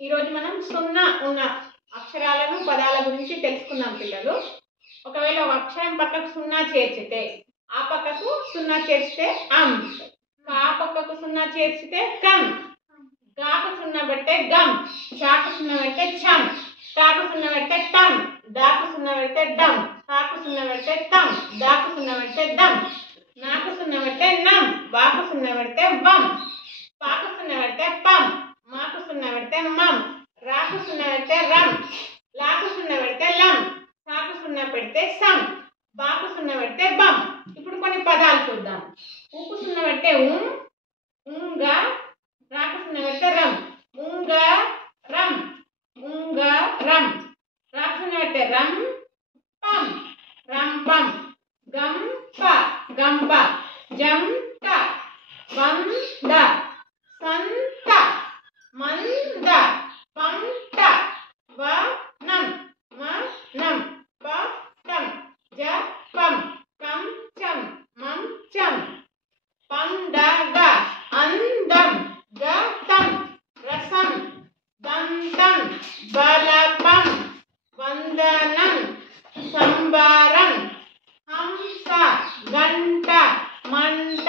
ఈరోజు మనం సున్నా ఉన్న అక్షరాలను పదాల గురించి తెలుసుకుందాం పిల్లలు. ఒకవేళ ఒక అక్షరం పక్కకు సున్నా చేర్చితే ఆ పక్కకు సున్నా చేర్చితే అం, కా పక్కకు సున్నా చేర్చితే కం, గాకు సున్నా పెడితే గం, చాకు సున్నా పెడితే చం, టాకు సున్నా పెడితే టం, దాకు సున్నా పెడితే డం, తాకు సున్నా పెడితే తం, దాకు సున్నా పెడితే దం, నాకు సున్నా పెడితే నం, బాకు సున్నా పెడితే బం, పాకు సున్నా పెడితే పం, మాకు సున్నా పెడితే మం, రాకు సున్నా పెడితే రం, లాకు సున్నా పెడితే లం, సాకు సున్నా పెడితే సం, బాకు సున్నా పెడితే బం. ఇప్పుడు కొన్ని పదాలు చూద్దాం. ఊకు సున్నా పెడితే ఉంగ, రాకు సున్నా పెడితే రం, ఉంగ రం, ఉంగ రం, రాకు సున్నా పెడితే రం పం, రం పం, గం ప, గం ప, జం ట, వంద, సంత, మంద, పంట, వనం, మనం, పటం, జపం, కంచం, మంచం, పండగ, అందం, గతం, రసం, దంతం, బలపం, వందనం, సంబరం, హంస, గంట, మంట,